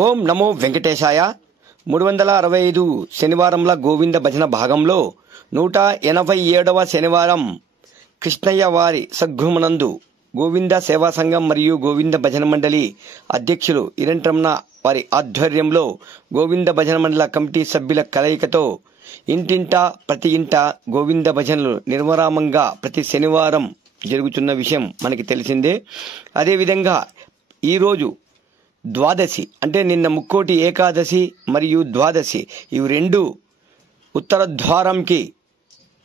ఓం నమో వెంకటేశాయ. 365 శనివారంల గోవింద భజన భాగంలో 187వ శనివారం కృష్ణయ్య వారి సద్గృహమునందు గోవింద సేవా సంఘం మరియు గోవింద భజన మండలి అధ్యక్షులు ఇరంట్రమణ వారి ఆధ్వర్యంలో గోవింద భజన మండల కమిటీ సభ్యుల కలయికతో ఇంటింటా ప్రతి ఇంట గోవింద భజనలు నిర్విరామంగా ప్రతి శనివారం జరుగుతున్న విషయం మనకి తెలిసిందే. అదేవిధంగా ఈరోజు ద్వాదశి అంటే నిన్న ముక్కోటి ఏకాదశి మరియు ద్వాదశి ఇవి రెండు ఉత్తర ద్వారంకి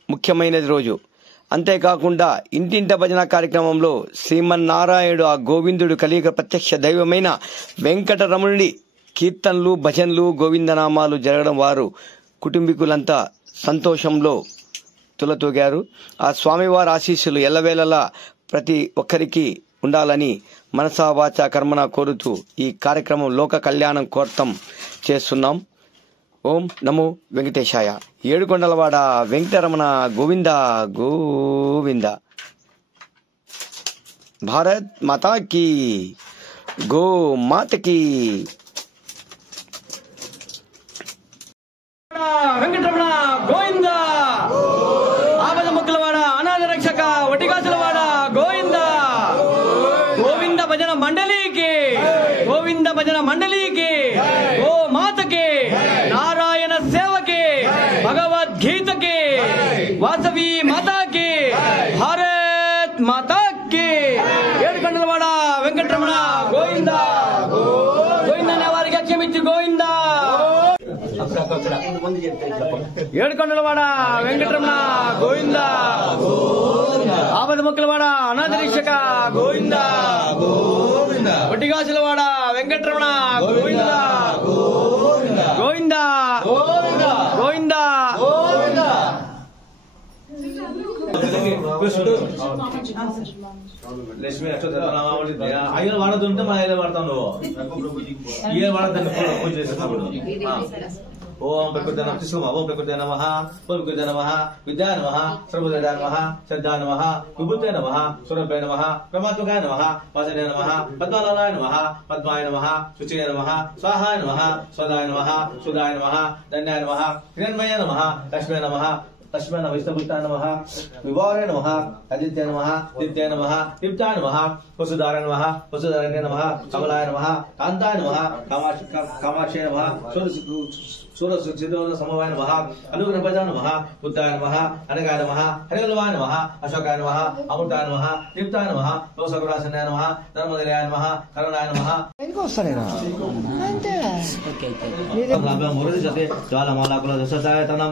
ముఖ్యమైనది రోజు. అంతేకాకుండా ఇంటింట భజన కార్యక్రమంలో శ్రీమన్నారాయణుడు ఆ గోవిందుడు కలియుగ ప్రత్యక్ష దైవమైన వెంకటరమణుడి కీర్తనలు భజనలు గోవిందనామాలు జరగడం వారు కుటుంబీకులంతా సంతోషంలో తులతూగారు. ఆ స్వామివారి ఆశీస్సులు ఎల్లవేళలా ప్రతి ఒక్కరికి ఉండాలని మనసా వాచా కర్మన కోరుతూ ఈ కార్యక్రమం లోక కళ్యాణం కోర్తం చేస్తున్నాం. ఓం నమో వెంకటేశాయ. ఏడుకొండలవాడ వెంకటరమణ గోవింద గోవింద. భారత్ మాతాకి గో మాతకి. వెంకటరమణ గోవింద. ఆపద మొక్కలవాడ అనాథ రక్షక వటిగాసులవాడ గోవింద. గోవింద భజన మండలికి గోవింద భజన మండలికి గో మాతకి నారాయణ సేవకి భగవద్గీతకి వాసవి మాతాకి భారత్ మాతాకి. ఏడుకొండలవాడ వెంకటరమణ గోవింద గోవింద అనే వారికి అక్షమించి గోవింద. ఏడుకొండలవాడ వెంకటరమణ గోవింద. ఆపద మొక్కలవాడ అనాథ రక్షక గోవింద. వటిగాసులవాడ వెంకటరమణ గోవింద గోవింద గోవింద. లక్ష్మి ఆయన వాడుతుంటే మా ఆయన వాడతాం. నువ్వు ఈయన వాడతాను పూజ చేసినప్పుడు. ఓం ప్రకృతి నమ తీసుకోమా. ఓం ప్రకృతి నమః ఓం ప్రకృతి నమః విద్యా నమః సర్వోదయ నమః శ్రద్ధా నమః విభూతే నమః స్వరూపే నమః ప్రమాత్మకాయ నమః వాసనే నమః పద్మాలయాయ నమః పద్మాయ నమః శుచే నమః స్వాహాయ నమః స్వదాయ నమః సుదాయ నమః ధన్యాయ నమః హిరణ్మయ నమః లక్ష్మీ నమః లక్ష్మణ విష్ణుపుష్టాయ నమః విభావే నమః ఆదిత్య నమః నిత్య నమః నిత్యాయ నమః వసుధారాయ నమః వసుధారణ్య నమః కమలాయ నమః కాంతాయ నమః కామాక్షయ నమః సూరసిద్ధోల సమవాయ నమః అనుగ్రహపజాయ నమః బుద్ధాయ నమః అనగాయ నమః హరివల్లభాయ నమః అశోకాయ నమః అమృతాయ నమః దీప్తాయ నమః లోకసకరాసనాయ నమః ధర్మదిలాయ నమః కరుణాయ నమః. మురళి జ్వాలమాలాకుల దశతాయతనం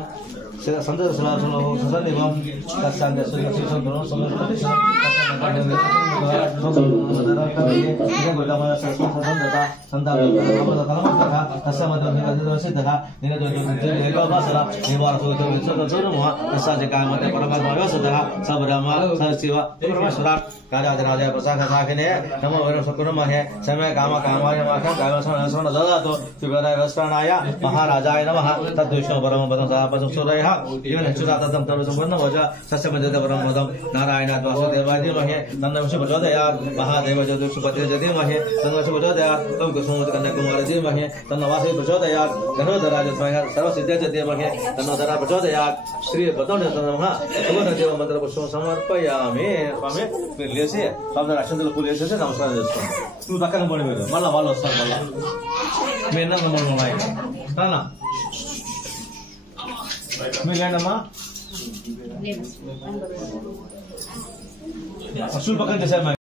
రాజరాజ ప్రసాద సాఖినే నమో సకుర్మహే సమయ కామ కామాయ దదాతు మహారాజాయ నమః తద్విష్ణు పరమ పదం సదాపదం సూరయ ేవచ్చురాతం సంపన్న వజ సస్యమజత పరమదం నారాయణ వాసుదేవాయ ధీమహి తన్నవశ ప్రచోదయాత్ మహాదేవ జ్యోతిషుపతే ధీమహి తన్నవశ ప్రచోదయాత్ తం కుసుమోద కన్యాకుమారి ధీమహి తన్నవాసే ప్రచోదయాత్ ధనోధరాజ సర్వసిద్ధే ధీమహి తన్నోధర ప్రచోదయాత్ శ్రీ బతౌన నమః సువర్ణదేవ మంత్ర పుష్పం సమర్పయామి. స్వామి మీరు లేచి స్వామి అక్షంతలు పూలు వేసేసి నమస్కారం చేసుకోండి. నువ్వు పక్కన పడి మీరు మళ్ళీ వాళ్ళు వస్తారు. మళ్ళా మీ ఎన్న రానా మీరు లేండమ్మా. అసలు పక్కన చేశారు మరి.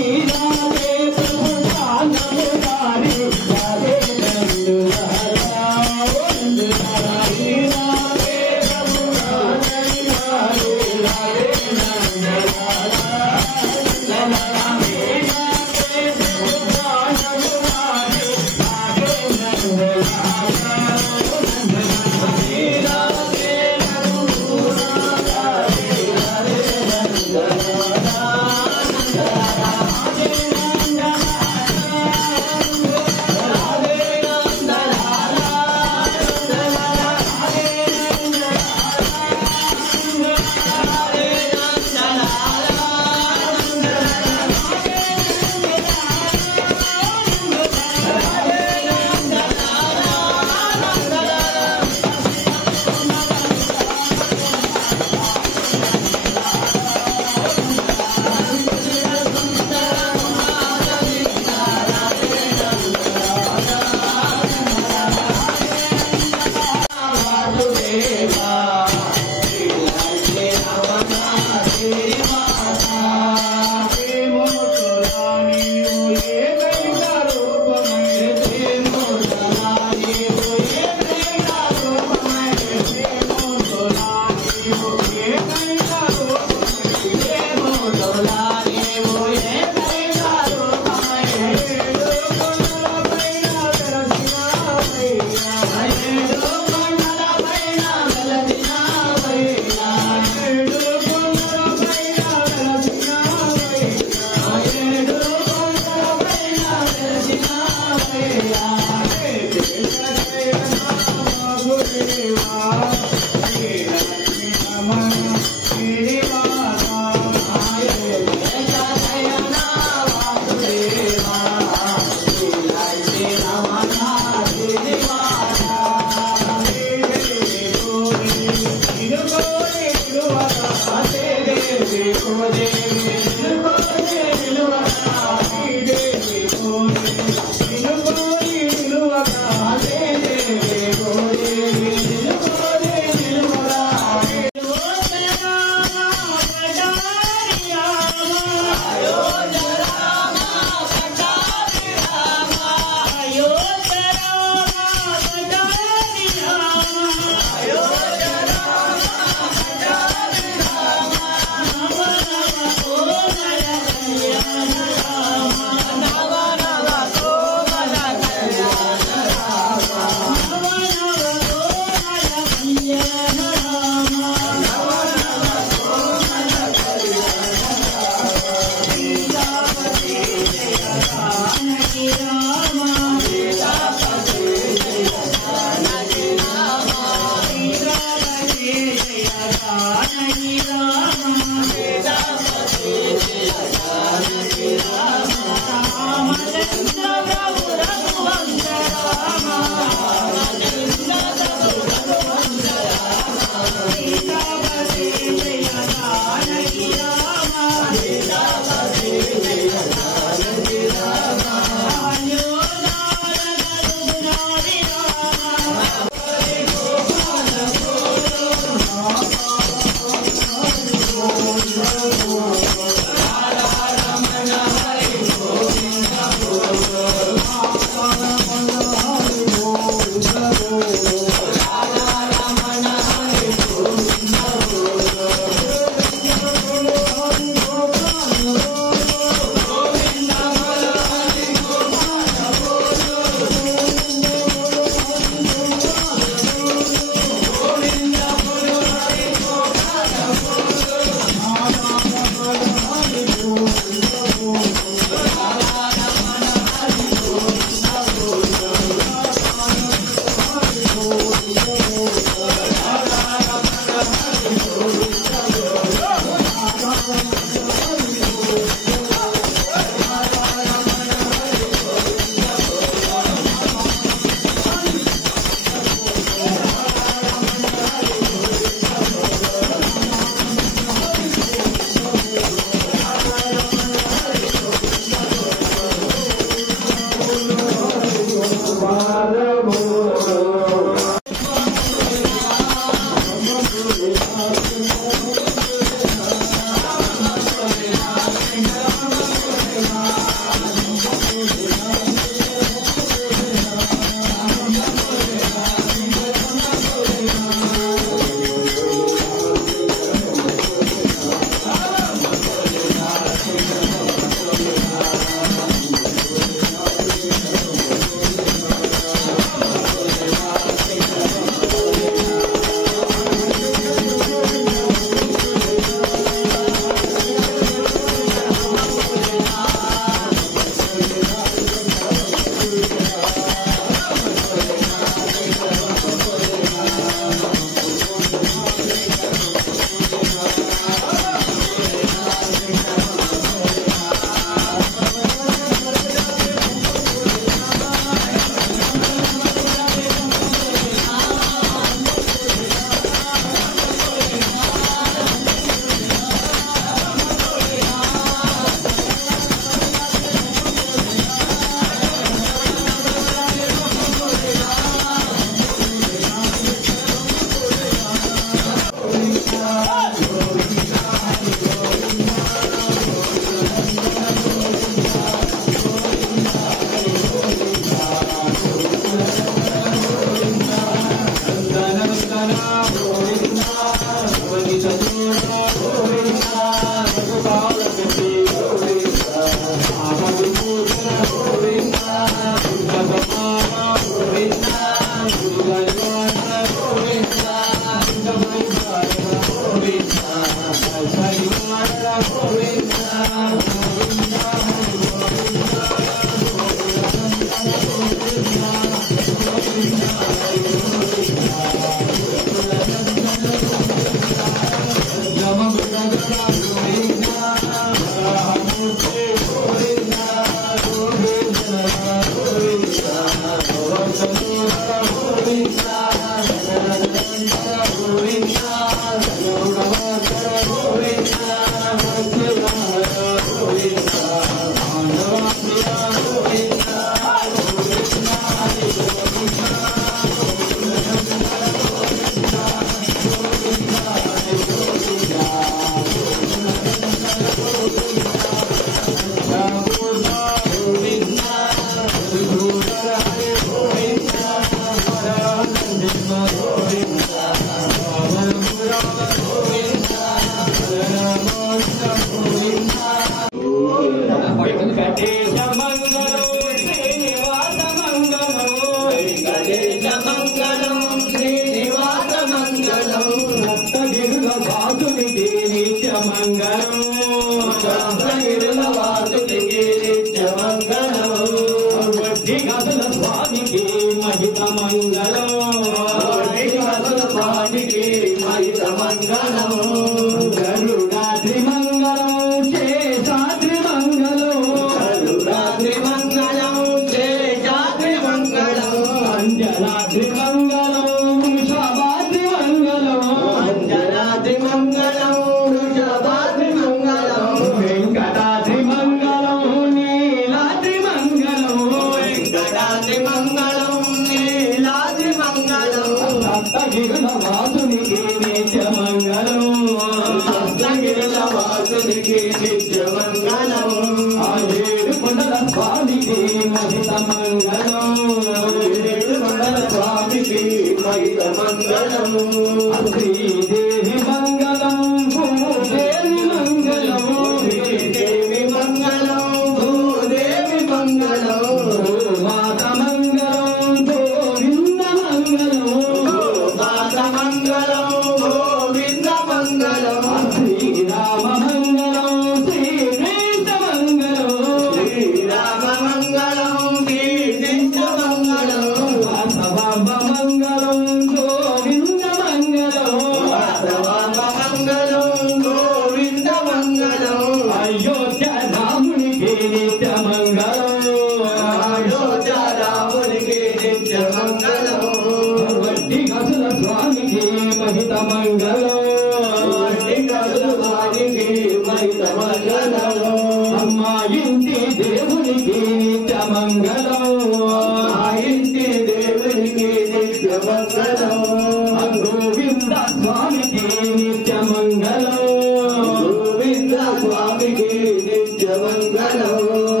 Govinda Swami ki nitya mangalam.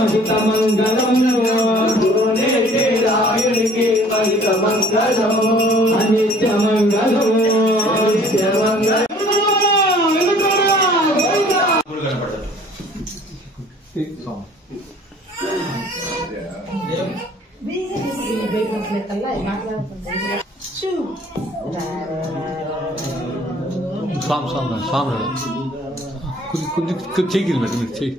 Mahitha మంగళం గురునేటి రాయునికి మహిత మంగళం అనిత్య మంగళం నిత్య మంగళం స్వామి కొంచెం చెయ్యి మీరు చెయ్యి